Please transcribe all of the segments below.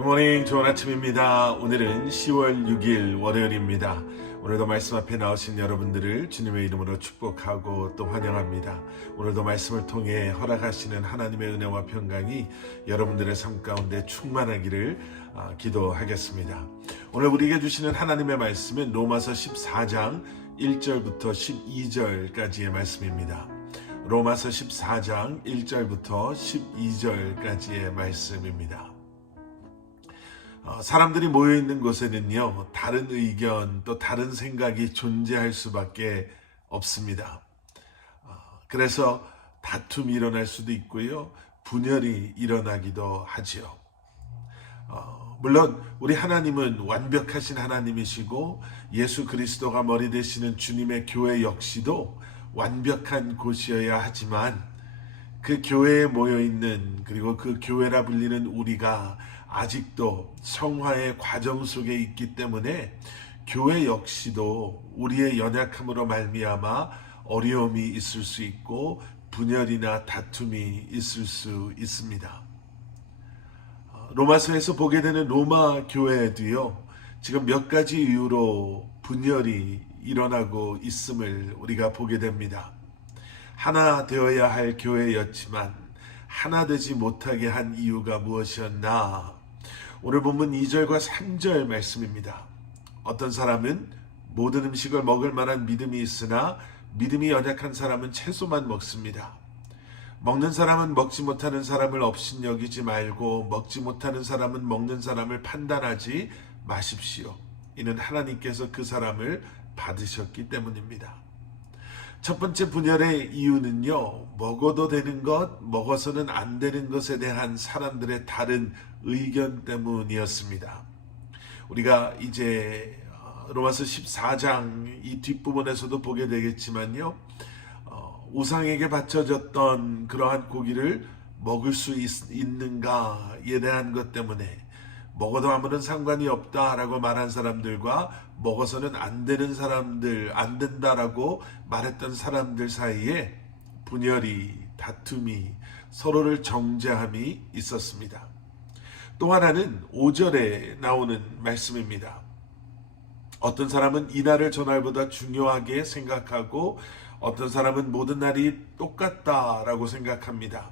굿모닝, 좋은 아침입니다. 오늘은 10월 6일 월요일입니다. 오늘도 말씀 앞에 나오신 여러분들을 주님의 이름으로 축복하고 또 환영합니다. 오늘도 말씀을 통해 허락하시는 하나님의 은혜와 평강이 여러분들의 삶 가운데 충만하기를 기도하겠습니다. 오늘 우리에게 주시는 하나님의 말씀은 로마서 14장 1절부터 12절까지의 말씀입니다. 로마서 14장 1절부터 12절까지의 말씀입니다. 사람들이 모여있는 곳에는요, 다른 의견 또 다른 생각이 존재할 수밖에 없습니다. 그래서 다툼이 일어날 수도 있고요, 분열이 일어나기도 하지요. 물론 우리 하나님은 완벽하신 하나님이시고 예수 그리스도가 머리 되시는 주님의 교회 역시도 완벽한 곳이어야 하지만 그 교회에 모여있는, 그리고 그 교회라 불리는 우리가 아직도 성화의 과정 속에 있기 때문에 교회 역시도 우리의 연약함으로 말미암아 어려움이 있을 수 있고 분열이나 다툼이 있을 수 있습니다. 로마서에서 보게 되는 로마 교회에도요, 지금 몇 가지 이유로 분열이 일어나고 있음을 우리가 보게 됩니다. 하나 되어야 할 교회였지만 하나 되지 못하게 한 이유가 무엇이었나? 오늘 본문 2절과 3절 말씀입니다. 어떤 사람은 모든 음식을 먹을 만한 믿음이 있으나 믿음이 연약한 사람은 채소만 먹습니다. 먹는 사람은 먹지 못하는 사람을 업신여기지 말고 먹지 못하는 사람은 먹는 사람을 판단하지 마십시오. 이는 하나님께서 그 사람을 받으셨기 때문입니다. 첫 번째 분열의 이유는요, 먹어도 되는 것, 먹어서는 안 되는 것에 대한 사람들의 다른 의견 때문이었습니다. 우리가 이제 로마서 14장 이 뒷부분에서도 보게 되겠지만요, 우상에게 바쳐졌던 그러한 고기를 먹을 수 있는가에 대한 것 때문에 먹어도 아무런 상관이 없다라고 말한 사람들과 먹어서는 안 되는 사람들, 안 된다라고 말했던 사람들 사이에 분열이, 다툼이, 서로를 정죄함이 있었습니다. 또 하나는 5절에 나오는 말씀입니다. 어떤 사람은 이날을 저날보다 중요하게 생각하고 어떤 사람은 모든 날이 똑같다라고 생각합니다.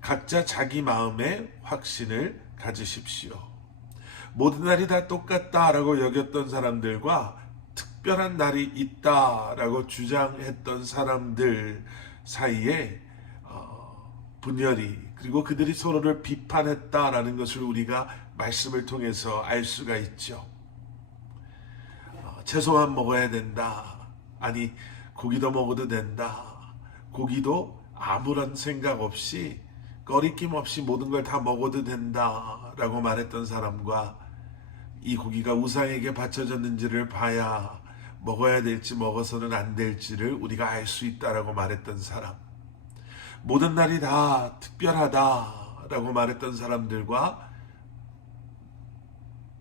각자 자기 마음에 확신을 가지십시오. 모든 날이 다 똑같다라고 여겼던 사람들과 특별한 날이 있다라고 주장했던 사람들 사이에 분열이, 그리고 그들이 서로를 비판했다라는 것을 우리가 말씀을 통해서 알 수가 있죠. 채소만 먹어야 된다. 아니, 고기도 먹어도 된다. 고기도 아무런 생각 없이 꺼리낌 없이 모든 걸 다 먹어도 된다라고 말했던 사람과 이 고기가 우상에게 바쳐졌는지를 봐야 먹어야 될지 먹어서는 안 될지를 우리가 알 수 있다라고 말했던 사람, 모든 날이 다 특별하다라고 말했던 사람들과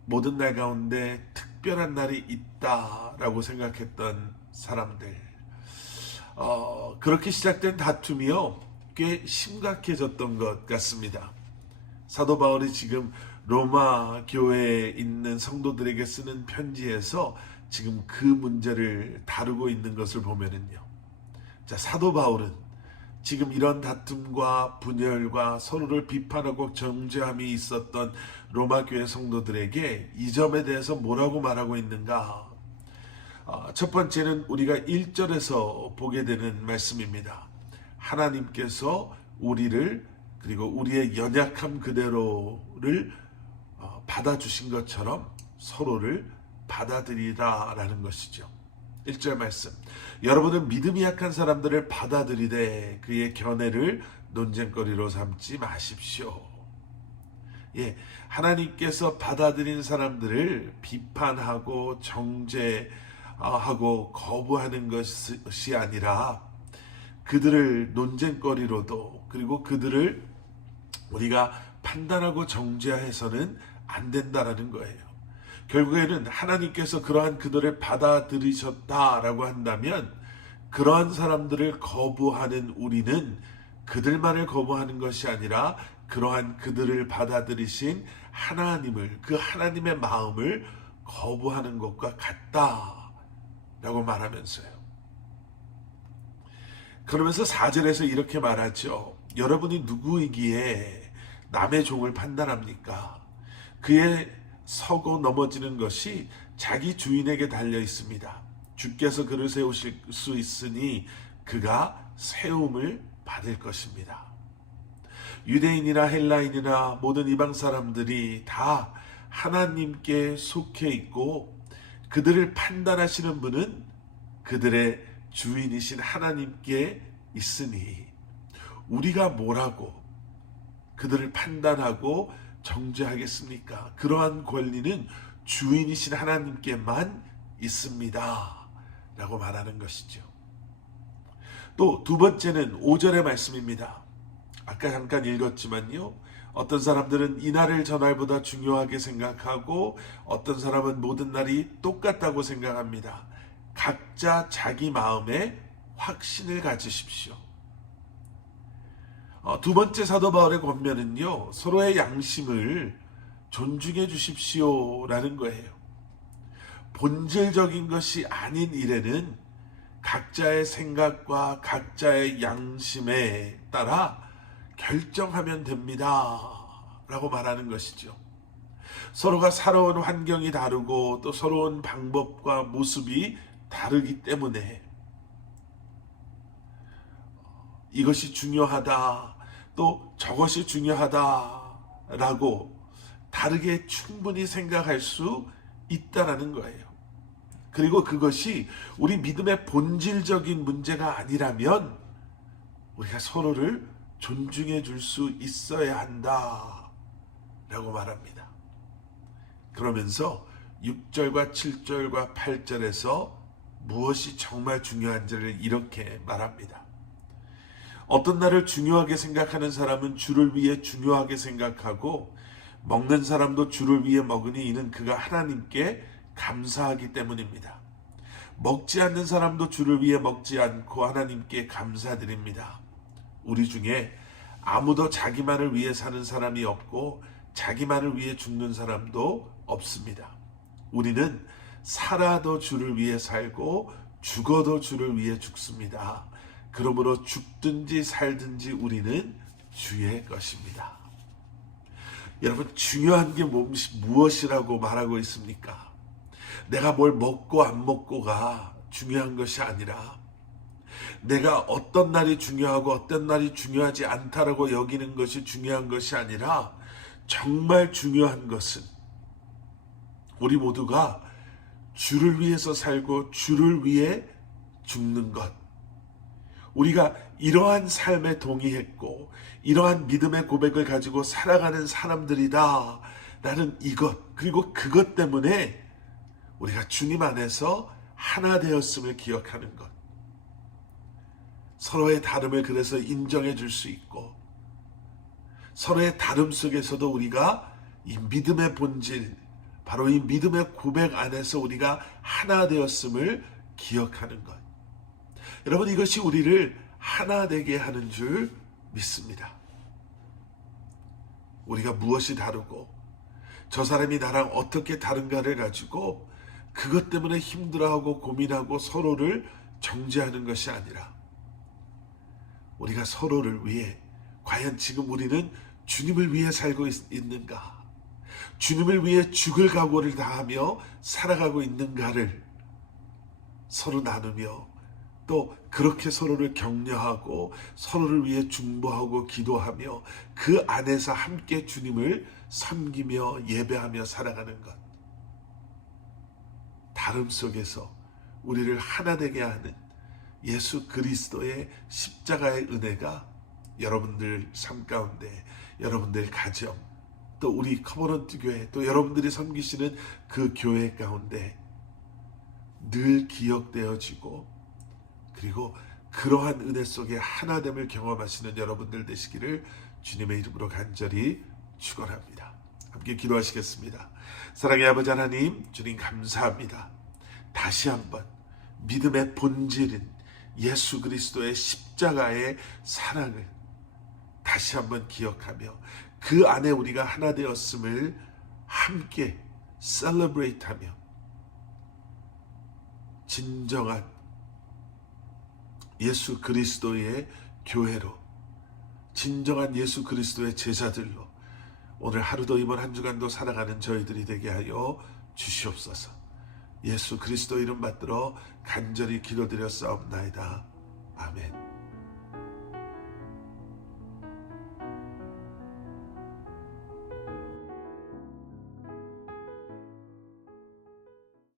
모든 날 가운데 특별한 날이 있다라고 생각했던 사람들, 그렇게 시작된 다툼이요, 꽤 심각해졌던 것 같습니다. 사도 바울이 지금 로마 교회에 있는 성도들에게 쓰는 편지에서 지금 그 문제를 다루고 있는 것을 보면은요, 자, 사도 바울은 지금 이런 다툼과 분열과 서로를 비판하고 정죄함이 있었던 로마 교회 성도들에게 이 점에 대해서 뭐라고 말하고 있는가? 첫 번째는 우리가 1절에서 보게 되는 말씀입니다. 하나님께서 우리를, 그리고 우리의 연약함 그대로를 받아주신 것처럼 서로를 받아들이라라는 것이죠. 1절 말씀, 여러분은 믿음이 약한 사람들을 받아들이되 그의 견해를 논쟁거리로 삼지 마십시오. 예, 하나님께서 받아들인 사람들을 비판하고 정죄하고 거부하는 것이 아니라 그들을 논쟁거리로도, 그리고 그들을 우리가 판단하고 정죄해서는 안 된다라는 거예요. 결국에는 하나님께서 그러한 그들을 받아들이셨다라고 한다면 그러한 사람들을 거부하는 우리는 그들만을 거부하는 것이 아니라 그러한 그들을 받아들이신 하나님을, 그 하나님의 마음을 거부하는 것과 같다라고 말하면서요. 그러면서 4절에서 이렇게 말하죠. 여러분이 누구이기에 남의 종을 판단합니까? 그의 서고 넘어지는 것이 자기 주인에게 달려 있습니다. 주께서 그를 세우실 수 있으니 그가 세움을 받을 것입니다. 유대인이나 헬라인이나 모든 이방 사람들이 다 하나님께 속해 있고 그들을 판단하시는 분은 그들의 주인이신 하나님께 있으니 우리가 뭐라고 그들을 판단하고 정죄하겠습니까? 그러한 권리는 주인이신 하나님께만 있습니다. 라고 말하는 것이죠. 또 두 번째는 5절의 말씀입니다. 아까 잠깐 읽었지만요. 어떤 사람들은 이날을 전날보다 중요하게 생각하고 어떤 사람은 모든 날이 똑같다고 생각합니다. 각자 자기 마음에 확신을 가지십시오. 두 번째 사도 바울의 권면은요. 서로의 양심을 존중해 주십시오라는 거예요. 본질적인 것이 아닌 일에는 각자의 생각과 각자의 양심에 따라 결정하면 됩니다. 라고 말하는 것이죠. 서로가 살아온 환경이 다르고 또 서러운 방법과 모습이 다르기 때문에 이것이 중요하다, 또 저것이 중요하다라고 다르게 충분히 생각할 수 있다라는 거예요. 그리고 그것이 우리 믿음의 본질적인 문제가 아니라면 우리가 서로를 존중해 줄 수 있어야 한다라고 말합니다. 그러면서 6절과 7절과 8절에서 무엇이 정말 중요한지를 이렇게 말합니다. 어떤 날을 중요하게 생각하는 사람은 주를 위해 중요하게 생각하고 먹는 사람도 주를 위해 먹으니 이는 그가 하나님께 감사하기 때문입니다. 먹지 않는 사람도 주를 위해 먹지 않고 하나님께 감사드립니다. 우리 중에 아무도 자기만을 위해 사는 사람이 없고 자기만을 위해 죽는 사람도 없습니다. 우리는 살아도 주를 위해 살고 죽어도 주를 위해 죽습니다. 그러므로 죽든지 살든지 우리는 주의 것입니다. 여러분, 중요한 게 무엇이라고 말하고 있습니까? 내가 뭘 먹고 안 먹고가 중요한 것이 아니라 내가 어떤 날이 중요하고 어떤 날이 중요하지 않다라고 여기는 것이 중요한 것이 아니라 정말 중요한 것은 우리 모두가 주를 위해서 살고 주를 위해 죽는 것. 우리가 이러한 삶에 동의했고 이러한 믿음의 고백을 가지고 살아가는 사람들이다 라는 이것, 그리고 그것 때문에 우리가 주님 안에서 하나 되었음을 기억하는 것. 서로의 다름을 그래서 인정해 줄 수 있고 서로의 다름 속에서도 우리가 이 믿음의 본질, 바로 이 믿음의 고백 안에서 우리가 하나 되었음을 기억하는 것. 여러분, 이것이 우리를 하나 되게 하는 줄 믿습니다. 우리가 무엇이 다르고 저 사람이 나랑 어떻게 다른가를 가지고 그것 때문에 힘들어하고 고민하고 서로를 정죄하는 것이 아니라 우리가 서로를 위해 과연 지금 우리는 주님을 위해 살고 있는가? 주님을 위해 죽을 각오를 다하며 살아가고 있는가를 서로 나누며 또 그렇게 서로를 격려하고 서로를 위해 중보하고 기도하며 그 안에서 함께 주님을 섬기며 예배하며 살아가는 것. 다름 속에서 우리를 하나 되게 하는 예수 그리스도의 십자가의 은혜가 여러분들 삶 가운데, 여러분들 가정, 또 우리 커버넌트 교회, 또 여러분들이 섬기시는 그 교회 가운데 늘 기억되어지고 그리고 그러한 은혜 속에 하나됨을 경험하시는 여러분들 되시기를 주님의 이름으로 간절히 축원합니다. 함께 기도하시겠습니다. 사랑의 아버지 하나님, 주님 감사합니다. 다시 한번 믿음의 본질인 예수 그리스도의 십자가의 사랑을 다시 한번 기억하며 그 안에 우리가 하나 되었음을 함께 셀러브레이트하며 진정한 예수 그리스도의 교회로, 진정한 예수 그리스도의 제자들로 오늘 하루도 이번 한 주간도 살아가는 저희들이 되게 하여 주시옵소서. 예수 그리스도 이름 받들어 간절히 기도드려 싸움나이다. 아멘.